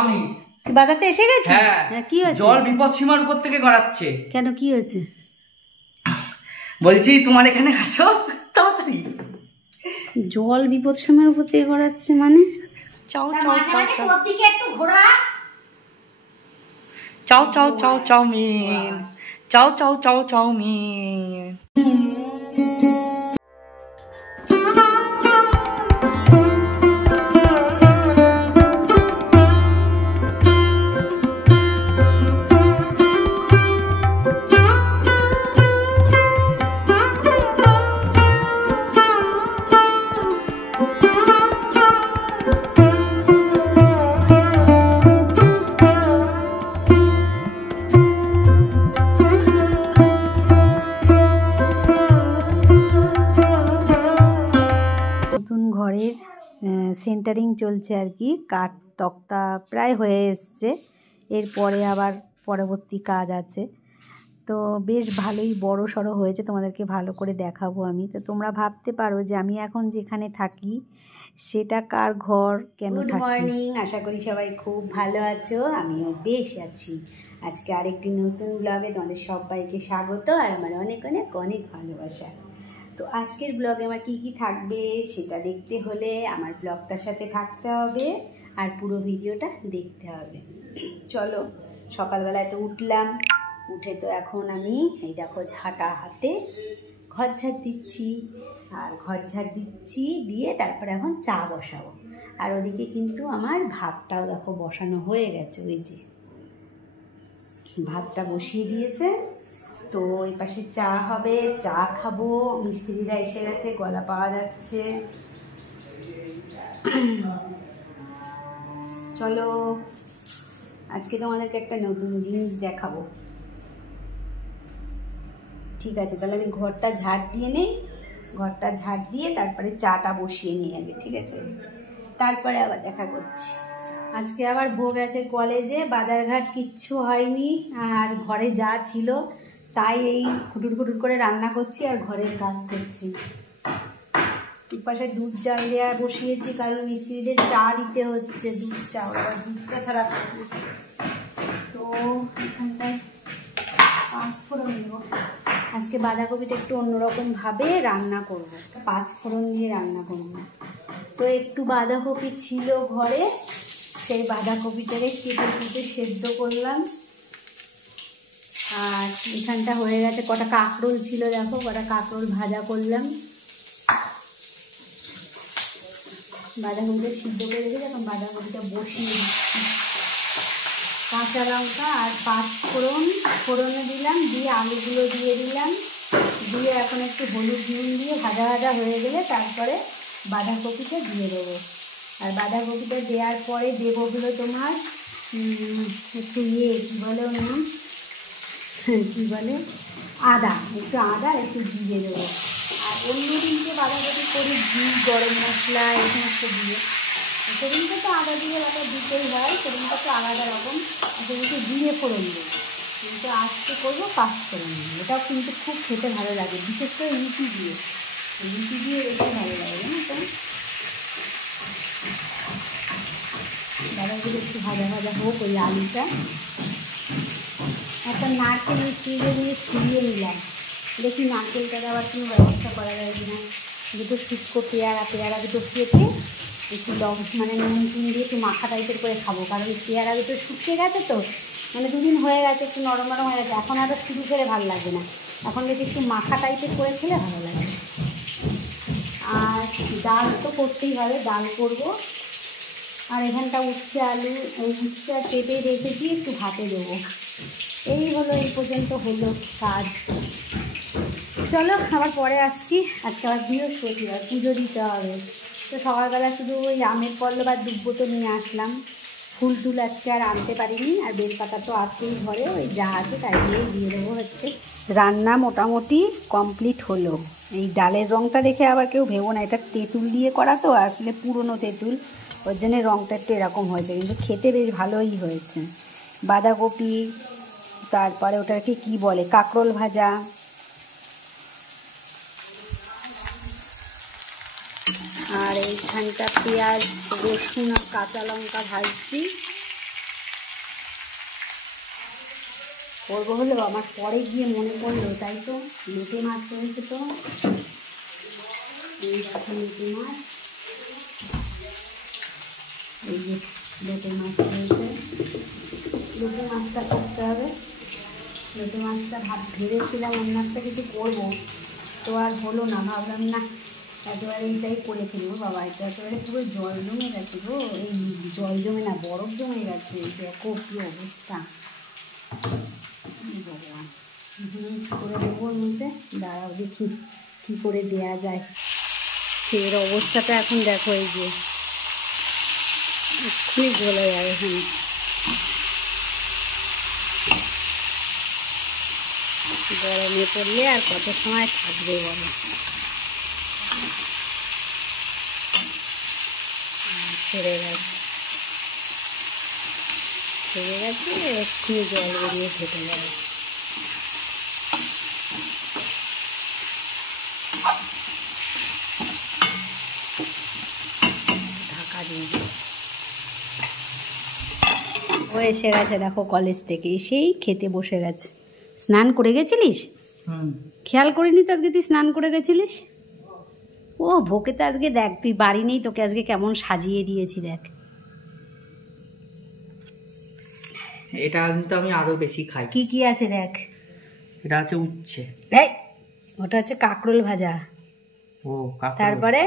আমি বাজাতে এসে গেছি। হ্যাঁ, কি হয়েছে? জল বিপদ সীমার উপর থেকে গড়াচ্ছে। কেন, কি হয়েছে? বলছি তোমার এখানে আসো তাড়াতাড়ি। জল বিপদ সীমার উপর থেকে গড়াচ্ছে মানে? চাও চাও চাও চাও, তোর দিকে একটু ঘোরা। চাও চাও চাও চাউমিন, চাও চাও চাও চাউমিন। ঘরের সেন্টারিং চলছে আর কি, কাঠ তক্তা প্রায় হয়ে এসছে, এরপরে আবার পরবর্তী কাজ আছে। তো বেশ ভালোই বড় সড়ো হয়েছে, তোমাদেরকে ভালো করে দেখাবো আমি। তো তোমরা ভাবতে পারো যে আমি এখন যেখানে থাকি সেটা কার ঘর, কেন থাকি। গুড মর্নিং, আশা করি সবাই খুব ভালো আছো, আমিও বেশ আছি। আজকে আরেকটি নতুন ব্লগে তোমাদের সবাইকে স্বাগত আর আমার অনেক অনেক অনেক ভালোবাসা। তো আজকের ব্লগে আমার কী কী থাকবে সেটা দেখতে হলে আমার ব্লগটার সাথে থাকতে হবে আর পুরো ভিডিওটা দেখতে হবে। চলো, সকালবেলায় তো উঠলাম, উঠে তো এখন আমি এই দেখো ঝাঁটা হাতে ঘর ঝাড় দিচ্ছি, আর ঘর ঝাড় দিচ্ছি দিয়ে তারপরে এখন চা বসাবো। আর ওদিকে কিন্তু আমার ভাতটাও দেখো বসানো হয়ে গেছে, ওই যে ভাতটা বসিয়ে দিয়েছে। তো ওই পাশে চা হবে, চা খাবো, মিস্ত্রিরা এসে গেছে, গলা পাওয়া যাচ্ছে। চলো আজকে তোমাদেরকে একটা নতুন জিনিস দেখাবো। ঠিক আছে, তাহলে আমি ঘরটা ঝাড় দিয়ে নেই, ঘরটা ঝাড় দিয়ে তারপরে চাটা বসিয়ে নিই আগে, ঠিক আছে? তারপরে আবার দেখা করছি। আজকে আবার ভোগ আছে কলেজে, বাজারঘাট কিচ্ছু হয়নি, আর ঘরে যা ছিল তাই এই খুটুর খুটুর করে রান্না করছি আর ঘরের কাজ করছি। পাশে দুধ জাল দেওয়া বসিয়েছি, কারণ মিস্ত্রিদের চা দিতে হচ্ছে, দুধ চা, ওরা দুধ চা ছাড়া। তো এখানটায় পাঁচফোড়ন দেব। আজকে বাঁধাকপিটা একটু অন্যরকমভাবে রান্না করব, পাঁচফোড়ন দিয়ে রান্না করব। তো একটু বাঁধাকপি ছিল ঘরে, সেই বাঁধাকপিটারে কেটে কেটে সেদ্ধ করলাম। আর এখানটা হয়ে গেছে, কটা কাঁকরোল ছিল, দেখো কটা কাঁকরোল ভাজা করলাম। বাঁধাকপিটা সিদ্ধ করে রেখে এখন বাঁধাকপিটা বসিয়ে দিচ্ছি। কাঁচা লঙ্কা আর ফোড়নে দিলাম, দিয়ে আলুগুলো দিয়ে দিলাম, দিয়ে এখন একটু হলুদ নুন দিয়ে ভাজা ভাজা হয়ে গেলে তারপরে বাঁধাকপিটা দিয়ে দেবো। আর বাঁধাকপিটা দেওয়ার পরে দেবো হলো তোমার একটু কী বলে ওর নাম, কী বলে, আদা, একটু আদা, একটু জিরে দেবো। আর অন্য দিনকে বাঁধাকপি করি ঘি, গরম মশলা এই সমস্ত দিয়ে, সেদিনকে তো আদা দিয়ে বাটা দিতেই হয়, সেদিনটা তো আলাদা রকম, সেদিনকে জিরে ফোড়ন দেবো। কিন্তু আজকে করবো পাঁচফোড়ন দিয়ে, এটাও কিন্তু খুব খেতে ভালো লাগে, বিশেষ করে রুটি দিয়ে বেশি ভালো লাগে, জানো তো। বাঁধাকপি একটু ভাজা ভাজা হোক, ওই আলুটা। একটা নারকেল ফ্রিজে দিয়ে ছুঁড়িয়ে নিলাম, দেখি নারকেলটার আবার কোনো ব্যবস্থা করা যায় কিনা। দুটো শুষ্ক পেয়ারা দুটো কেটে একটু মানে নুন টুন দিয়ে একটু মাখা টাইপের করে খাবো, কারণ পেয়ারা দুটো শুকিয়ে গেছে তো, মানে দুদিন হয়ে গেছে, একটু নরম নরম হয়ে গেছে, এখন আরও শুরু করে ভালো লাগবে না, এখন দেখি একটু মাখা টাইপের করে খেলে ভালো লাগে। আর ডাল তো করতেই হবে, ডাল করবো। আর এখানটা উচ্ছে আলু, ওই উচ্ছে আর পেঁপে রেখেছি, একটু ভাতে দেবো। এই হলো, এই পর্যন্ত হলো কাজ। চলো আবার পরে আসছি, আজকে আবার বৃহস্পতিবার, পুজো দিতে হবে। তো সকালবেলা শুধু ওই আমের পল্লব আর দুব্বো তো নিয়ে আসলাম, ফুল টুল আজকে আর আনতে পারিনি, আর বেলপাতা তো আছেই ঘরে, ওই যা আছে তাই দিয়েই দিয়ে দেবো আজকে। রান্না মোটামুটি কমপ্লিট হলো। এই ডালের রঙটা দেখে আবার কেউ ভেবো না, এটা তেঁতুল দিয়ে করা তো, আসলে পুরনো তেঁতুল, ওর জন্য রঙটা একটু এরকম হয়েছে, কিন্তু খেতে বেশ ভালোই হয়েছে। বাঁধাকপি, তারপরে ওটাকে কি বলে, কাঁকরোল ভাজা, আর এইখানটা পেঁয়াজ রসুন আর কাঁচা লঙ্কা ভাজছি, করবো হলো আমার পরে গিয়ে মনে পড়লো, তাই তো লোটে মাছ রয়েছে। তো এই দেখো লোটে মাছ, এই যে লোটে মাছ রয়েছে। লোটে মাছটা করতে হবে। লোটে মাছটা ভেবেছিলাম অন্য একটা কিছু করবো, তো আর হলো না। ভাবলাম না একেবারে এইটাই করে ফেলবো। বাবা এটা একেবারে পুরো জল জমে গেছে গো, এই জল জমে না বরফ জমে গেছে। দেখো কী অবস্থা, ভগবান। করে দেবো ওর মধ্যে, দাঁড়াও দেখি কী করে দেওয়া যায়। এর অবস্থাটা এখন দেখো, এই যে এক্ষুনি গলে যাবে। গরমে পড়লে আর কত সময় থাকবে বলো। ছেড়ে গেছে, ছেড়ে গেছে, এক্ষুনি জল বেরিয়ে ফেটে যাবে। ঢাকা দিয়ে ও এসে গেছে দেখো কলেজ থেকে, এসেই খেতে বসে গেছে। স্নান করে গেছিলিস? খেয়াল করিনি তো আজকে তুই স্নান করে গেছিলিস। ও ভোকে তো আজকে দেখ, তুই বাড়ি নেই, তোকে আজকে কেমন সাজিয়ে দিয়েছি দেখ। এটা কিন্তু আমি আরো বেশি খাই। কি কি আছে দেখ। এটা আছে উচ্ছে, এই ওটা হচ্ছে কাঁকরোল ভাজা। ও কাঁকরোল। তারপরে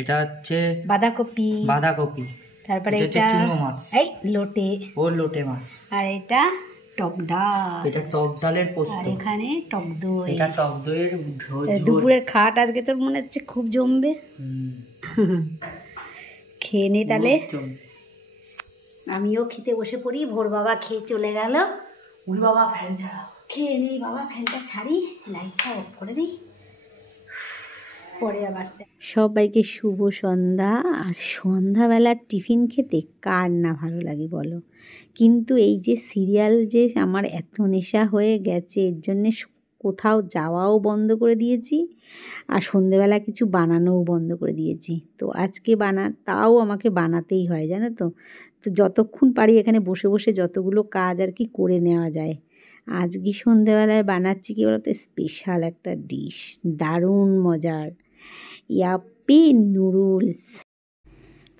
এটা হচ্ছে বাঁধাকপি। বাঁধাকপি। তারপরে এটা চুনো মাছ, এই লোটে, ও লোটে মাছ। আর এটা টক ডাল, এটা টক ডালের পোস্ত। আর এখানে টক দই। এটা টক দইয়ের দুপুরের খাট আজকে তোর মনে হচ্ছে খুব জমবে। খেয়ে নে তাহলে, আমিও খেতে বসে পড়ি। ভোর বাবা খেয়ে চলে গেল। ওই বাবা ফ্যান ছাড়াও। খেয়ে নেই বাবা, ফ্যানটা ছাড়ি, লাইটটা অফ করে দিই, পরে আবার। সবাইকে শুভ সন্ধ্যা। আর সন্ধ্যাবেলার টিফিন খেতে কার না ভালো লাগে বলো, কিন্তু এই যে সিরিয়াল যে আমার এত নেশা হয়ে গেছে, এর জন্যে কোথাও যাওয়াও বন্ধ করে দিয়েছি, আর সন্ধেবেলা কিছু বানানোও বন্ধ করে দিয়েছি। তো আজকে তাও আমাকে বানাতেই হয় জানো তো। তো যতক্ষণ পারি এখানে বসে বসে যতগুলো কাজ আর কি করে নেওয়া যায়। আজকে সন্ধেবেলায় বানাচ্ছি কি বলতো, স্পেশাল একটা ডিশ, দারুণ মজার, ইয়াপ্পি নুডলস।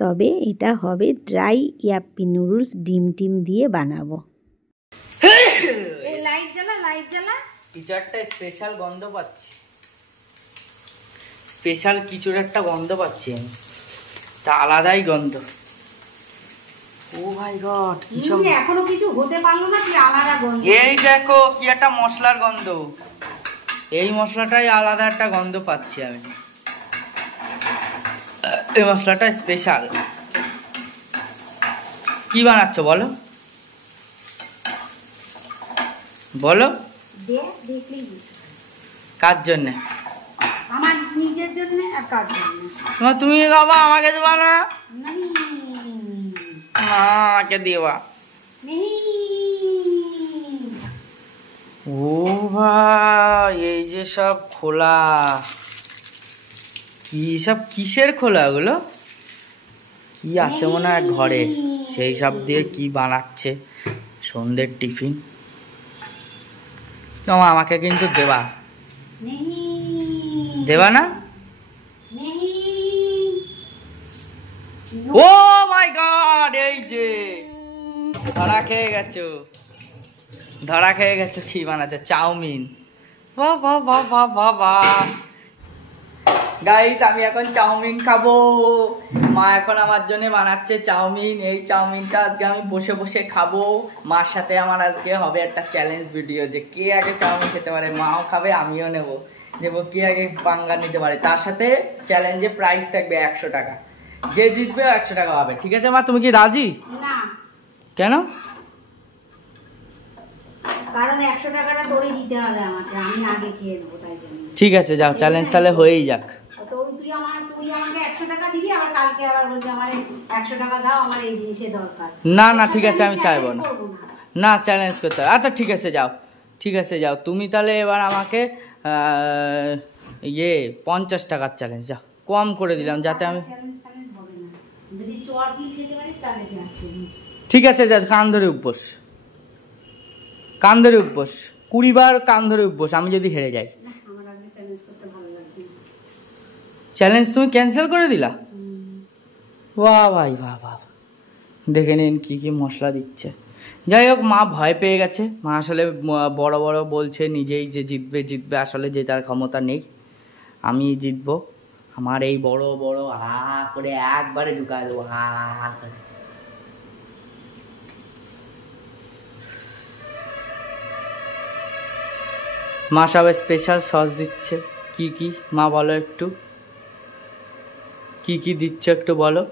তবে এটা হবে ড্রাই ইয়াপ্পি নুডলস, ডিম টিম দিয়ে বানাবো। লাইট জ্বালা, লাইট জ্বালা। কিছু একটা স্পেশাল গন্ধ পাচ্ছি, স্পেশাল কিছুর একটা গন্ধ পাচ্ছি আমি, তা আলাদাই গন্ধ। ও মাই গড, কি সব এখনো কিছু হতে পারলো না, কি আলাদা গন্ধ। এই দেখো কি একটা মশলার গন্ধ, এই মশলাটাই আলাদা একটা গন্ধ পাচ্ছি আমি। এই মশলাটা স্পেশাল। কি বানাচ্ছ বলো, বলো। কার জন্য? আমার নিজের জন্য। আর কার জন্য? তুমি বাবা আমাকে দেবা না? আমাকে দেবা। ও ভাই, এই যে সব খোলা, কি সব কিসের খোলা ওগুলো? কি আছে মনে হয় ঘরে, সেই সব দিয়ে কি বানাচ্ছে সন্ধ্যের টিফিন। তোমার আমাকে কিন্তু দেবা, দেবা না? ও মাই গড, এই যে ধরা খেয়ে গেছো, ধরা খেয়ে গেছো। কি বানাচ্ছে? চাউমিন। বাহ বাহ বাহ বাহ বাহ বাহ। গাইস আমি এখন চাউমিন খাবো। মা এখন আমার জন্য বানাচ্ছে চাউমিন। এই চাউমিনটা আজকে আমি বসে বসে খাবো। মার সাথে আমার আজকে হবে একটা চ্যালেঞ্জ ভিডিও, যে কে আগে চাউমিন খেতে পারে। মাও খাবে, আমিও নেবো, কে আগে পাঙ্গা নিতে পারে। তার সাথে চ্যালেঞ্জে প্রাইস থাকবে 100 টাকা, যে জিতবে 100 টাকা পাবে। ঠিক আছে মা, তুমি কি রাজি? না। কেন? কারণ 100 টাকাটা তোরই দিতে হবে আমাকে, আমি আগে খেয়ে নেবো, তাই জন্য। ঠিক আছে যাও, চ্যালেঞ্জ তাহলে হয়েই যাক। তুই আমাকে 100 টাকা দিবি, আবার কালকে আবার বলবি আমার 100 টাকা দাও, আমার এই জিনিসের দরকার। না না ঠিক আছে, আমি চাইবো না। না চ্যালেঞ্জ করতে হবে। আচ্ছা ঠিক আছে যাও, ঠিক আছে যাও। তুমি তাহলে এবার আমাকে 50 টাকার চ্যালেঞ্জ, যাও কম করে দিলাম যাতে আমি। ঠিক আছে যা, কান ধরে উপোস। কান ধরে উপোস, 20 বার কান ধরে উপোস, আমি যদি হেরে যাই। আমার আগে চ্যালেঞ্জ করতে ভালো লাগছে। চ্যালেঞ্জ তুমি ক্যান্সেল করে দিলা? বাহ ভাই বাহ বাহ, দেখে নিন কি কি মশলা দিচ্ছে। যাই হোক, মা ভয় পেয়ে গেছে। মা আসলে বড় বড় বলছে নিজেই যে জিতবে জিতবে, আসলে জেতার ক্ষমতা নেই, আমি জিতবো। আমার এই বড় বড় হা করে একবারে ঢুকায় দেবো, হা করে। মা সব স্পেশাল সস দিচ্ছে। কি কি মা বলো একটু, কি কি দিচ্ছে একটু বলো।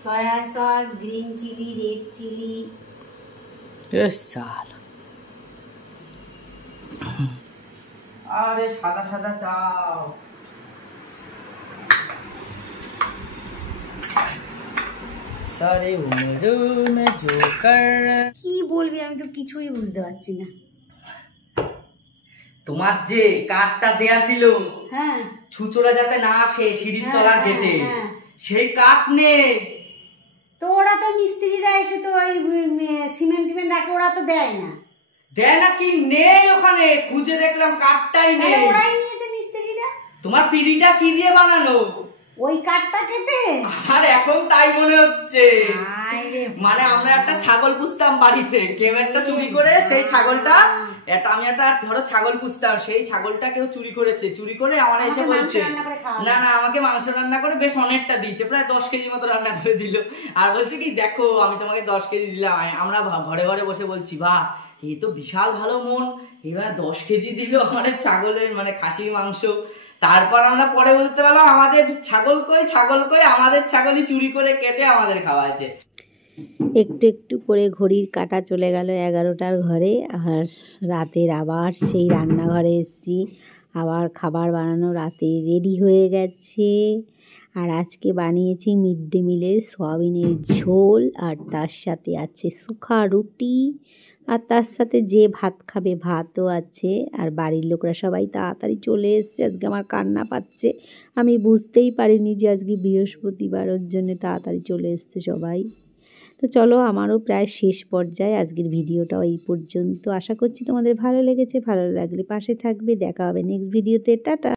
Soya sauce, green chilli, red chilli. চাল, আরে সাদা সাদা চাও। সারে উমরু মে জোকার। কি বলবি, আমি তো কিছুই বুঝতে পারছি না। তোমার যে কাঠটা দেয়া ছিল, হ্যাঁ, ছুচোরা যাতে না আসে সিঁড়ির হ্যাঁ, তলার হ্যাঁ, গেটে, হ্যাঁ। সেই কাঠ নেই। তো ওরা তো মিস্ত্রিরা এসে তো ওই সিমেন্ট টিমেন্ট রাখে, ওরা তো দেয় না। দেয় না কি? নেই ওখানে, খুঁজে দেখলাম কাঠটাই তাহলে নেই। ওরাই নিয়েছে মিস্ত্রিরা। তোমার পিঁড়িটা কি দিয়ে বানানো? ওই কাঠটা কেটে। আর এখন তাই মনে হচ্ছে। আয় রে মানে আমরা একটা ছাগল পুষতাম বাড়িতে, কেউ একটা চুরি করে সেই ছাগলটা, আমি একটা ধরো ছাগল পুষতাম, সেই ছাগলটা কেউ চুরি করেছে, চুরি করে আমার এসে বলছে না না আমাকে মাংস রান্না করে বেশ অনেকটা দিয়েছে, প্রায় 10 কেজি মতো রান্না করে দিল। আর বলছে কি দেখো আমি তোমাকে 10 কেজি দিলাম। আমরা ঘরে ঘরে বসে বলছি বাহ, এই তো বিশাল ভালো মন, এবার 10 কেজি দিল আমাদের ছাগলের মানে খাসির মাংস। তারপর আমরা পরে বুঝতে পারলাম আমাদের ছাগল কই, ছাগল কই, আমাদের ছাগলই চুরি করে কেটে আমাদের খাওয়াচ্ছে। একটু একটু করে ঘড়ির কাঁটা চলে গেল 11টার ঘরে। আর রাতের আবার সেই রান্নাঘরে এসেছি, আবার খাবার বানানো রাতে রেডি হয়ে গেছে। আর আজকে বানিয়েছি মিড ডে মিলের সয়াবিনের ঝোল, আর তার সাথে আছে শুকা রুটি, আর তার সাথে যে ভাত খাবে ভাতও আছে। আর বাড়ির লোকরা সবাই তাড়াতাড়ি চলে এসছে, আজকে আমার কান্না পাচ্ছে। আমি বুঝতেই পারিনি যে আজকে বৃহস্পতিবার, ওর জন্য তাড়াতাড়ি চলে এসছে সবাই। তো চলো, আমারও প্রায় শেষ পর্যায়ে আজকের ভিডিওটাও এই পর্যন্ত। আশা করছি তোমাদের ভালো লেগেছে। ভালো লাগলে পাশে থাকবে। দেখা হবে নেক্সট ভিডিওতে। টাটা।